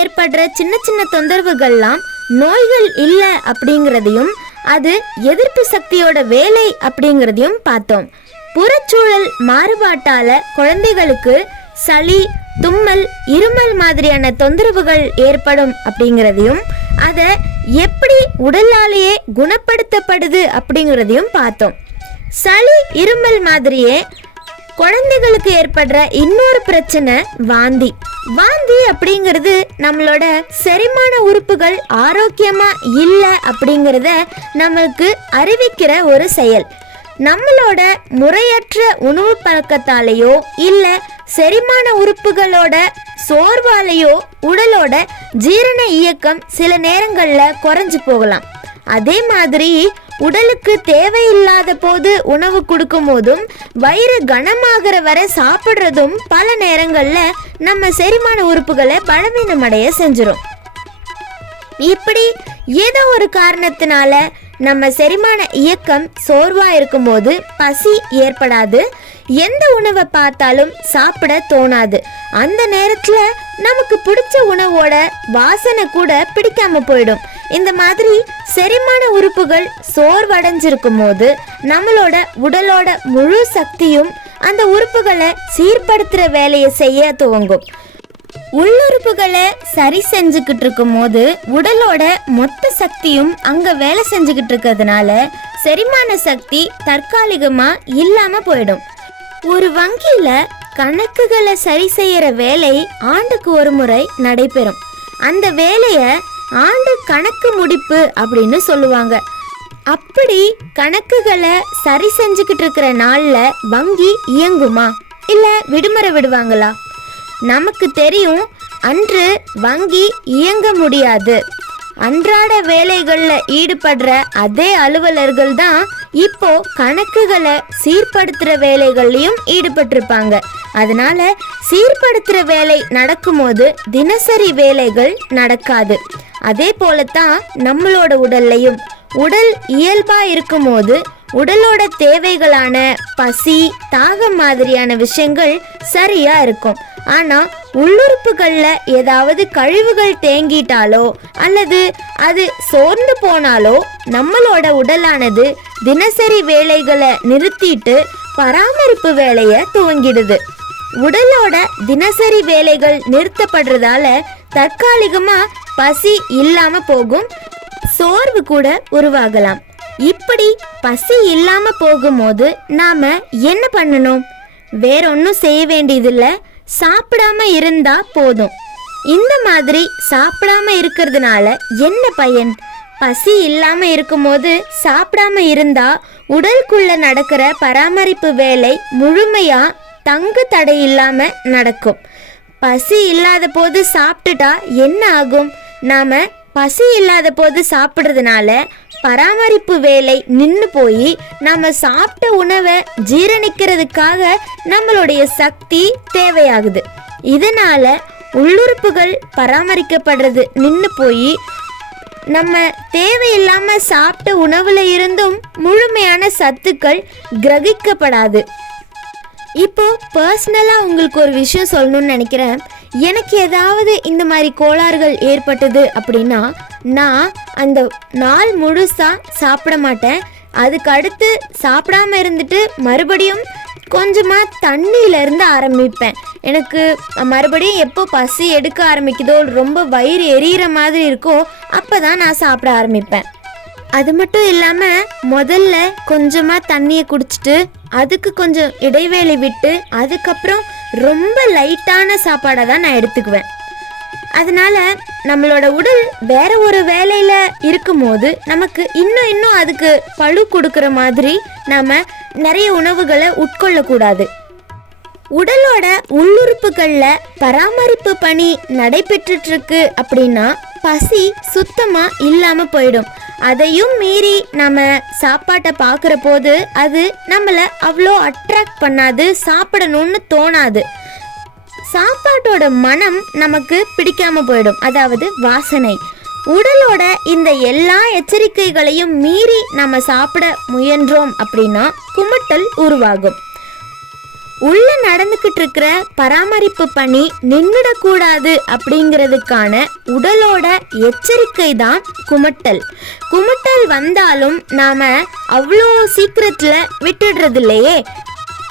ஏற்படுற சின்ன சின்ன தொந்தரவுகள்லாம் நோய்கள் இல்லை அப்படிங்கிறதையும் அது எதிர்ப்பு சக்தியோட வேலை அப்படிங்கிறதையும் பார்த்தோம். புறச்சூழல் மாறுபாட்டால குழந்தைகளுக்கு சளி, தும்மல், இருமல் மாதிரியான தொந்தரவுகள் ஏற்படும் அப்படிங்கிறதையும் அதை எப்படி உடலாலேயே குணப்படுத்தப்படுது அப்படிங்கிறதையும் பார்த்தோம். சளி, இருமல் மாதிரியே குழந்தைகளுக்கு ஏற்படுற இன்னொரு பிரச்சனை வாந்தி. வாந்தி அப்படிங்கிறது நம்மளோட செரிமான உறுப்புகள் ஆரோக்கியமா இல்லை அப்படிங்கிறத நமக்கு அறிவிக்கிற ஒரு செயல். நம்மளோட முறையற்ற உணவு பழக்கத்தாலேயோ இல்லை செரிமான உறுப்புகளோட சோர்வாலேயோ உடலோட ஜீரண இயக்கம் சில நேரங்களில் குறைஞ்சு போகலாம். அதே மாதிரி உடலுக்கு தேவையில்லாத போது உணவு கொடுக்கும் போதும் வயிறு கனமாகிற வரை சாப்பிட்றதும் பல நேரங்களில் நம்ம செரிமான உறுப்புகளை பலவீனமடைய செஞ்சிடும். இப்படி ஏதோ ஒரு காரணத்தினால நம்ம செரிமான இயக்கம் சோர்வா இருக்கும்போது பசி ஏற்படாது. எந்த உணவை பார்த்தாலும் சாப்பிட தோணாது. அந்த நேரத்துல நமக்கு பிடிச்ச உணவோட வாசனை கூட பிடிக்காம போயிடும். இந்த மாதிரி செரிமான உறுப்புகள் சோர்வடைஞ்சிருக்கும் போது நம்மளோட உடலோட முழு சக்தியும் அந்த உறுப்புகளை சீர்படுத்துற வேலையை செய்ய துவங்கும். உள்ளுறுப்புகளை சரி செஞ்சுக்கிட்டு இருக்கும் போது உடலோட மொத்த சக்தியும் அங்க வேலை செஞ்சுக்கிட்டு இருக்கிறதுனால செரிமான சக்தி தற்காலிகமா இல்லாம போயிடும். ஒரு வங்கியில கணக்குகளை சரி செய்யற வேலை ஆண்டுக்கு ஒரு முறை நடைபெறும். அந்த வேலைய ஆண்டு கணக்கு முடிப்பு அப்படின்னு சொல்லுவாங்க. அப்படி கணக்குகளை சரி செஞ்சுக்கிட்டு இருக்கிற நாள்ல வங்கி இயங்குமா இல்ல விடுமுறை விடுவாங்களா? நமக்கு தெரியும், அன்று வங்கி இயங்க முடியாது. அன்றாட வேலைகளில் ஈடுபடுற அதே அலுவலர்கள் தான் இப்போ கணக்குகளை சீர்படுத்துகிற வேலைகள்லையும் ஈடுபட்டிருப்பாங்க. அதனால சீர்படுத்துகிற வேலை நடக்கும்போது தினசரி வேலைகள் நடக்காது. அதே போலத்தான் நம்மளோட உடல்லையும் உடல் இயல்பா இருக்கும்போது உடலோட தேவைகளான பசி, தாகம் மாதிரியான விஷயங்கள் சரியா இருக்கும். ஆனா உள்ளுறுப்புகள்ல ஏதாவது கழிவுகள் தேங்கிட்டாலோ அல்லது அது சோர்ந்து போனாலோ நம்மளோட உடலானது தினசரி வேலைகளை நிறுத்திட்டு பராமரிப்பு வேலையை துவங்கிடுது. உடலோட தினசரி வேலைகள் நிறுத்தப்படுறதால தற்காலிகமா பசி இல்லாம போகும், சோர்வு கூட உருவாகலாம். இப்படி பசி இல்லாம போகும்போது நாம என்ன பண்ணணும்? வேற ஒன்றும் செய்ய வேண்டியதில்லை, சாப்பிடாம இருந்தா போதும். இந்த மாதிரி சாப்பிடாம இருக்கிறதுனால என்ன பயன்? பசி இல்லாம இருக்கும்போது சாப்பிடாம இருந்தா உடலுக்குள்ள நடக்கிற பராமரிப்பு வேலை முழுமையா தங்கு தடை இல்லாம நடக்கும். பசி இல்லாத போது சாப்பிட்டுட்டா என்ன ஆகும்? நாம பசி இல்லாத போது சாப்பிட்றதுனால பராமரிப்பு வேலை நின்று போய் நம்ம சாப்பிட்ட உணவை ஜீரணிக்கிறதுக்காக நம்மளுடைய சக்தி தேவையாகுது. இதனால உள்ளுறுப்புகள் பராமரிக்கப்படுறது நின்று போய் நம்ம தேவையில்லாம சாப்பிட்ட உணவுல இருந்தும் முழுமையான சத்துக்கள் கிரகிக்கப்படாது. இப்போ பர்சனலாக உங்களுக்கு ஒரு விஷயம் சொல்லணும்னு நினைக்கிறேன். எனக்கு ஏதாவது இந்த மாதிரி கோளாறுகள் ஏற்பட்டது அப்படின்னா நான் அந்த நாள் முழுசாக சாப்பிட மாட்டேன். அதுக்கு அடுத்து சாப்பிடாம இருந்துட்டு மறுபடியும் கொஞ்சமாக தண்ணியிலேருந்து ஆரம்பிப்பேன். எனக்கு மறுபடியும் எப்போ பசி எடுக்க ஆரம்பிக்குதோ, ரொம்ப வயிறு எரியிற மாதிரி இருக்கோ, அப்போ தான் நான் சாப்பிட ஆரம்பிப்பேன். அது மட்டும் இல்லாமல் முதல்ல கொஞ்சமாக தண்ணியை குடிச்சிட்டு அதுக்கு கொஞ்சம் இடைவேளை விட்டு அதுக்கப்புறம் ரொம்ப லைட்டான சாப்பாடை தான் நான் எடுத்துக்குவேன். அதனால நம்மளோட உடல் வேற ஒரு வேலையில இருக்கும்போது நமக்கு இன்னும் அதுக்கு பழு கொடுக்குற மாதிரி நாம நிறைய உணவுகளை உட்கொள்ளக்கூடாது. உடலோட உள்ளுறுப்புகள்ல பராமரிப்பு பணி நடைபெற்றுட்டு இருக்கு அப்படின்னா பசி சுத்தமா இல்லாம போயிடும். அதையும் மீறி நம்ம சாப்பாட்டை பார்க்குற போது அது நம்மளை அவ்வளோ அட்ராக்ட் பண்ணாது, சாப்பிடணும்னு தோணாது. சாப்பாட்டோட மனம் நமக்கு பிடிக்காம போயிடும், அதாவது வாசனை. உடலோட இந்த எல்லா எச்சரிக்கைகளையும் மீறி நம்ம சாப்பிட முயன்றோம் அப்படின்னா குமட்டல் உருவாகும். உள்ள நடந்துக்கிட்டு இருக்கிற பராமரிப்பு பணி நின்றுடக்கூடாது அப்படிங்கிறதுக்கான உடலோட எச்சரிக்கை தான் குமட்டல். குமட்டல் வந்தாலும் நாம அவ்வளோ சீக்கிரத்தில் விட்டுடுறது இல்லையே.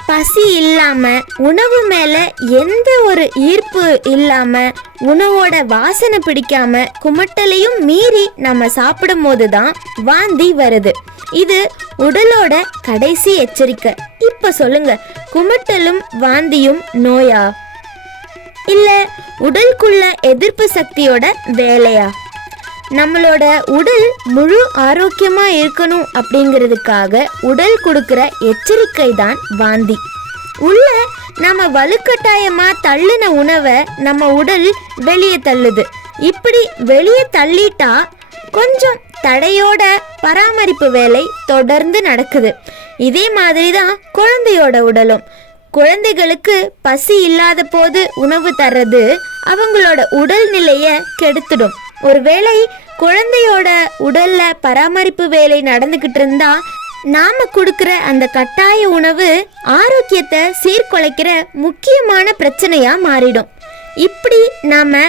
பசி இல்லாமல், உணவு மேலே எந்த ஒரு ஈர்ப்பு இல்லாமல், உணவோட வாசனை பிடிக்காம, குமட்டலையும் மீறி நம்ம சாப்பிடும் போது தான் வாந்தி வருது. இது உடலோட கடைசி எச்சரிக்கை. இப்போ சொல்லுங்க, குமட்டலும் வாந்தியும் நோயா இல்லை உடலுக்குள்ள எதிர்ப்பு சக்தியோட வேலையா? நம்மளோட உடல் முழு ஆரோக்கியமாக இருக்கணும் அப்படிங்கிறதுக்காக உடல் கொடுக்குற எச்சரிக்கை தான் வாந்தி. உள்ள நம்ம வலுக்கட்டாயமாக தள்ளின உணவை நம்ம உடல் வெளியே தள்ளுது. இப்படி வெளியே தள்ளிட்டா கொஞ்சம் தடையோட பராமரிப்பு வேலை தொடர்ந்து நடக்குது. இதே மாதிரி தான் குழந்தையோட உடலும். குழந்தைகளுக்கு பசி இல்லாத போது உணவு தர்றது அவங்களோட உடல்நிலையை கெடுத்துடும். ஒருவேளை குழந்தையோட உடல்ல பராமரிப்பு வேலை நடந்துகிட்டு இருந்தா நாம கொடுக்கிற அந்த கட்டாய உணவு ஆரோக்கியத்தை சீர்குலைக்கிற முக்கியமான பிரச்சனையா மாறிடும். இப்படி நாம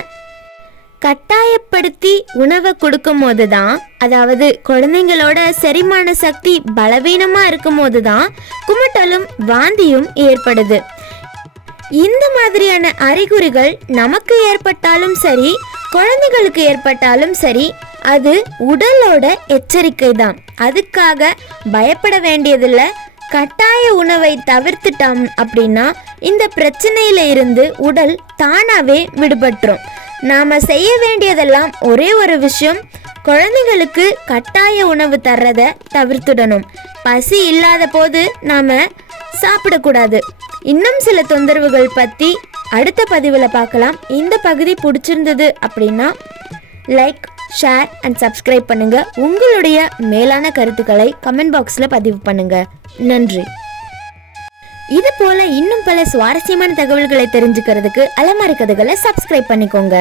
கட்டாயப்படுத்தி உணவை கொடுக்கும் போது தான், அதாவது குழந்தைங்களோட செரிமான சக்தி பலவீனமா இருக்கும் போது தான் குமட்டலும் வாந்தியும் ஏற்படுது. இந்த மாதிரியான அறிகுறிகள் நமக்கு ஏற்பட்டாலும் சரி, குழந்தைகளுக்கு ஏற்பட்டாலும் சரி, அது உடலோட எச்சரிக்கை தான். அதுக்காக பயப்பட வேண்டியதில்ல. கட்டாய உணவை தவிர்த்துட்டோம் அப்படின்னா இந்த பிரச்சனையில இருந்து உடல் தானாவே விடுபட்டுரும். நாம செய்ய வேண்டியதெல்லாம் ஒரே ஒரு விஷயம், குழந்தைங்களுக்கு கட்டாய உணவு தர்றத தவிர்த்துடணும். பசி இல்லாத போது நாம சாப்பிடக்கூடாது. இன்னும் சில தொந்தரவுகள் பற்றி அடுத்த பதிவில் பார்க்கலாம். இந்த பகுதி பிடிச்சிருந்தது அப்படின்னா லைக், ஷேர் அண்ட் சப்ஸ்கிரைப் பண்ணுங்க. உங்களுடைய மேலான கருத்துக்களை கமெண்ட் பாக்ஸில் பதிவு பண்ணுங்க. நன்றி. இது போல இன்னும் பல சுவாரஸ்யமான தகவல்களை தெரிஞ்சுக்கிறதுக்கு அலமாரி கதைகளை சப்ஸ்கிரைப் பண்ணிக்கோங்க.